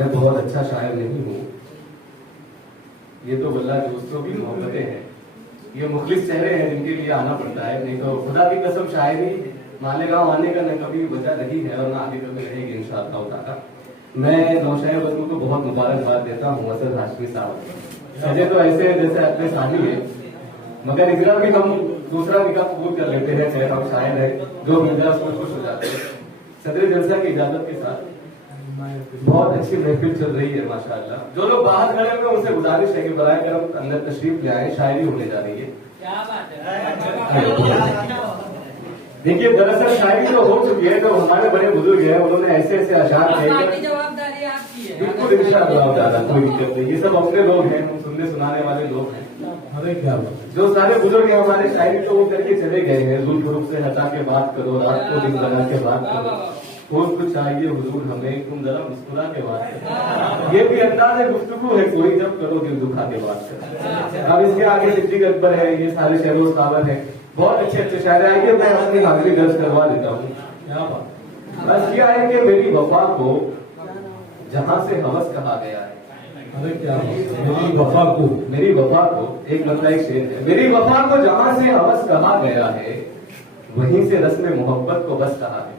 मैं बहुत अच्छा शायर नहीं हूँ, ये तो वल्लाह दोस्तों की मोहब्बतें हैं, ये मुखलिस चेहरे हैं जिनके लिए आना पड़ता है, नहीं तो खुदा की कसम शायरी मालेगांव आने का न कभी वजह रही है और ना आगे कभी रहेगी इंशाअल्लाह ताला। मैं नौशायर बदलू को बहुत मुबारकबाद देता हूँ। असद हाशमी साहब सजे तो ऐसे हैं जैसे अपने साथी है, मगर इतना भी हम दूसरा निकाह कबूल कर लेते हैं, चाहे हम शायर है, जो मिल जाए उसमें खुश हो जाते हैं। सदर जलसा की इजाजत के साथ बहुत अच्छी महफिल चल रही है माशाअल्लाह। जो लोग बाहर खड़े हुए उनसे गुजारिश है कि बराए करम अंदर तशरीफ ले आए, शायरी होने जा रही है। क्या बात है। देखिए दरअसल शायरी जो हो चुकी है, जो हमारे बड़े बुजुर्ग हैं उन्होंने ऐसे ऐसे अशार कहे, जवाबदारी आपकी है। बिल्कुल इंशाअल्लाह ताला कोई दिक्कत नहीं, ये सब अपने लोग हैं, हम सुनने सुनाने वाले लोग हैं। अरे क्या बात, जो सारे बुजुर्ग हैं हमारे शायरी तो वो करके चले गए हैं, जुल्फ से हटा के बात करो, रात को दिन बना के बात करो, और कुछ चाहिए हुजूर हमें, तुम जरा मुस्कुरा के बात करो। ये भी अंदाज है गुफ्तगू है कोई, जब करो दिल दुखा के बात करो। अब इसके आगे सिद्दीक अकबर है, ये सारे शहरों सावर है, बहुत अच्छे अच्छे शायर। आइए मैं अपनी हाजिरी दर्ज करवा देता हूँ। क्या बात। बस किया है कि मेरी वफा को जहाँ से हवस कहा गया है, अरे क्या बात, मेरी वफा को, मेरी वफा को, एक मतलब एक शेर है, मेरी वफा को जहाँ से हवस कहा गया है, वहीं से रस्म मोहब्बत को बस कहा है।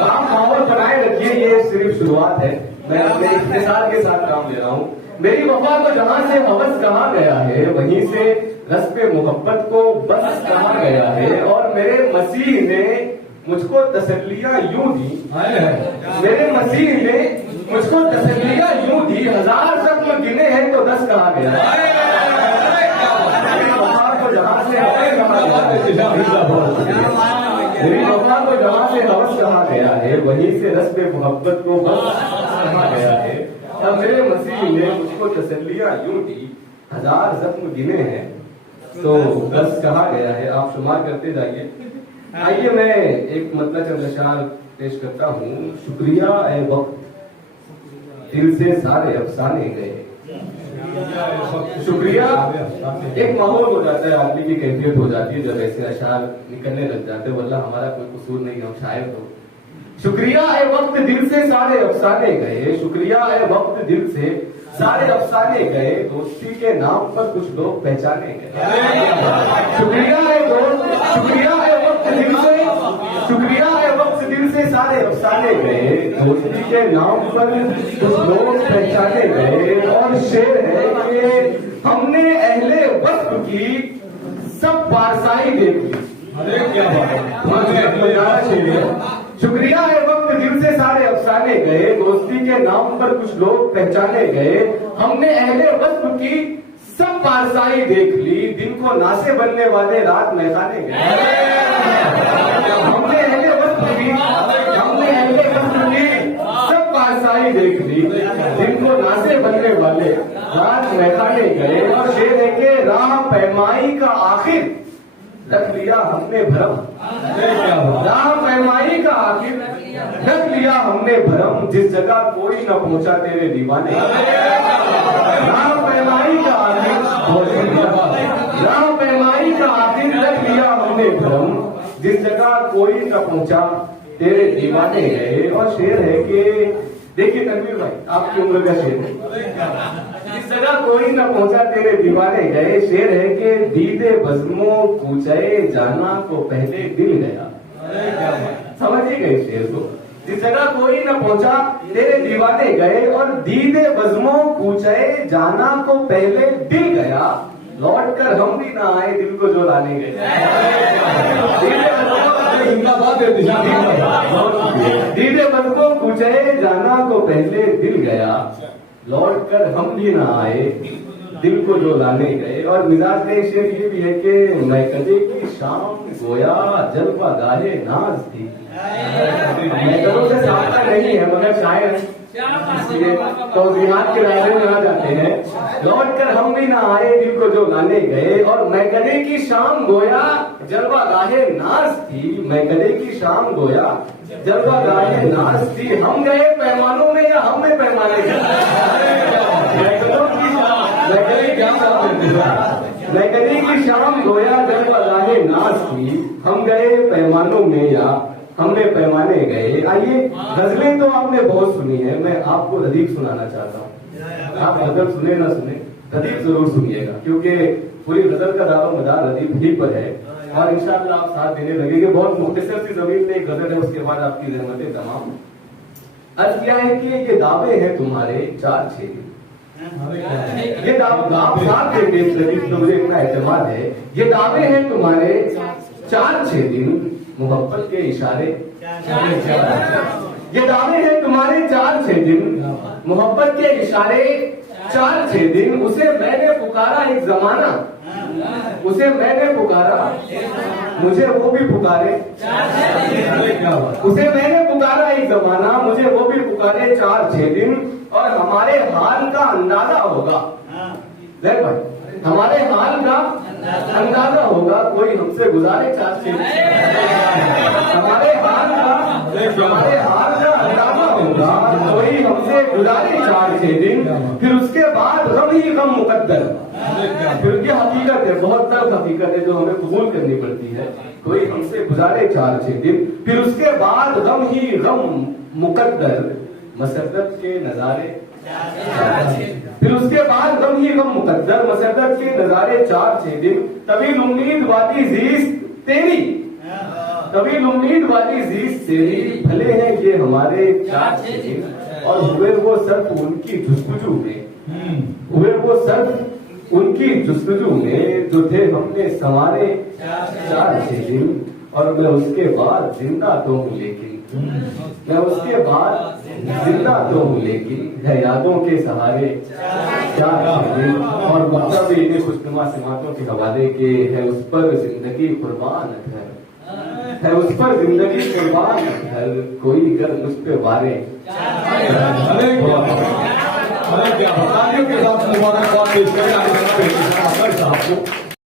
आप माहौल बनाए रखिए, ये सिर्फ शुरुआत है, मैं अपने इख्तिसार के साथ काम ले रहा हूँ। मेरी वफा को जहाँ से हवस कहा गया है, वहीं से रस्म मोहब्बत को बस कहा गया है, और मेरे मसीह ने मुझको तसल्लियां यूं दी, मेरे मसीह ने मुझको तसल्लियां यूं दी, 1000 जख्म गिने हैं तो 10 कहा गया है। मेरी वफा को जहाँ से हवस कहा गया है, वहीं से रस्म मोहब्बत को बस कहा गया है। अब मेरे मसीह ने मुझको तसल्लियां यूं दी, 1000 जख्म गिने हैं तो 10 कहा गया है। आप शुमार करते जाइए। आइए मैं एक मतलब चंद अशार पेश करता हूँ। शुक्रिया ए वक्त, दिल से सारे अफसाने गए। शुक्रिया, एक माहौल हो जाता है, आदमी की कैफियत हो जाती है जब ऐसे अशार निकलने लग जाते हैं, वल्लाह हमारा कोई कसूर नहीं, हम शायर तो। शुक्रिया ए वक्त, दिल से सारे अफसाने गए, शुक्रिया ए वक्त, दिल से सारे अफसाने गए, दोस्ती के नाम पर कुछ लोग पहचाने गए। शुक्रिया ए दोस्त, शुक्रिया ए वक्त, दिल से, शुक्रिया ए वक्त, दिल से सारे अफसाने गए, दोस्ती के नाम पर कुछ लोग पहचाने गए। और शेर है कि हमने अहले वक्त की सब पारसाई देख ली। अरे क्या बात, शेर है। शुक्रिया है वक्त, दिल से सारे अफसाने गए, दोस्ती के नाम पर कुछ लोग पहचाने गए, हमने अहले वक्त की सब पारसाई देख ली, दिन को नासे बनने वाले रात में खाने गए। हमने अहले वक्त की, हमने अहले वक्त की सब पारसाई देख ली, दिन को नासे बनने वाले रात में खाने गए। और शेर है कि राह पैमाई का आखिर रख लिया हमने भरम, राह पैमाई का आखिर रख लिया हमने भरम, जिस जगह कोई न पहुंचा तेरे दीवाने। राह पैमाई का आखिर, राह पैमाई का आखिर रख लिया हमने भरम, जिस जगह कोई न पहुंचा तेरे दीवाने गए। और शेर है कि देखिए तनवीर भाई, आपकी उम्र का शेर है, जिस जगह कोई न पहुंचा तेरे दीवाने गए। शेर है कि दीदे बज़्मो कूचे जाना को पहले दिल गया। समझिए गए शेर को, जिस जगह कोई न पहुंचा तेरे दीवाने गए, और दीदे बज़्मो कूचे जाना को पहले दिल गया, लौट कर हम भी ना आए दिल को जो लाने गए। दीदे बज़्मो कूचे जाना को पहले दिल गया, लौट कर हम भी ना आए दिल को जो लाने गए। और मिजाज में शेर ये भी है कि मैं कदे की शाम गोया जलवा गाहे नाज थी। मैं कदों से सामना नहीं है मगर शायर इसलिए तौज़ीहात के दायरे में आ जाते हैं। लौट कर हम भी ना आए दिल को जो लाने गए, और मैं कदे की शाम गोया जलवा गाहे नाज थी, मैं कदे की शाम गोया जलवा गाहे नाज थी, हम गए पैमानों में या हम में पैमाने गए। मैं कदे की शाम गोया जलवा गाहे नाज थी, हम गए पैमानों में या हमने पैमाने गए। आइए, गजलें तो आपने बहुत सुनी है, मैं आपको रदीफ सुनाना चाहता हूँ। आप गजल सुने ना सुने, रदीफ जरूर सुनिएगा, क्योंकि पूरी गजल का दारो मदार रदीफ ही पर है और इंशाअल्लाह आप साथ देने लगेंगे। बहुत मुख्तसर सी जमीन में एक गजल है, उसके बाद आपकी रहमतें तमाम। अर्ज किया है कि ये दावे हैं तुम्हारे 4-6 दिन, ये दावे आप साथ देंगे इस रदीफ में, मुझे इतना एतमाद है। ये दावे हैं तुम्हारे 4-6 दिन, मोहब्बत के इशारे। ये दावे हैं तुम्हारे 4-6 दिन, मोहब्बत के इशारे 4-6 दिन। उसे मैंने पुकारा एक जमाना, उसे मैंने पुकारा, मुझे वो भी पुकारे। उसे मैंने पुकारा एक जमाना, मुझे वो भी पुकारे 4-6 दिन। और हमारे हाल का अंदाजा होगा, देख भाई, हमारे हाल का अंदाजा होगा कोई हमसे गुजारे 4-6 दिन। हमारे हाल का अंदाजा होगा कोई हमसे गुजारे 4-6 दिन। फिर उसके बाद गम ही गम मुकद्दर। फिर ये हकीकत है, बहुत तल्ख हकीकत है जो हमें कबूल करनी पड़ती है। कोई हमसे गुजारे 4-6 दिन, फिर उसके बाद गम ही गम मुकद्दर, मसरत के नजारे। फिर उसके बाद गम ही गम मुकद्दर, मसरत के नजारे 4-6 दिन। तवील उम्मीद वाली जीस तेरी, तवील उम्मीद वाली जीस तेरी, भले हैं ये हमारे 4-6 दिन। और हुए वो सर्फ उनकी जुस्तजू में, हुए वो सर्फ उनकी जुस्तजू में, जो थे हमने संवारे 4-6 दिन। और मैं उसके बाद जिंदा तो हूँ लेकिन, मैं उसके बाद जिंदा तो हूँ लेकिन, है यादों के सहारे 4-6 दिन। और मतलब इन्हें खुशनुमा सिमातों के हवाले के, है उस पर जिंदगी कुर्बान है उस पर जिंदगी कुर्बान है, कोई कर मुझ पे वारे। क्या बताने के साथ मुबारकबाद पेश करें आपको।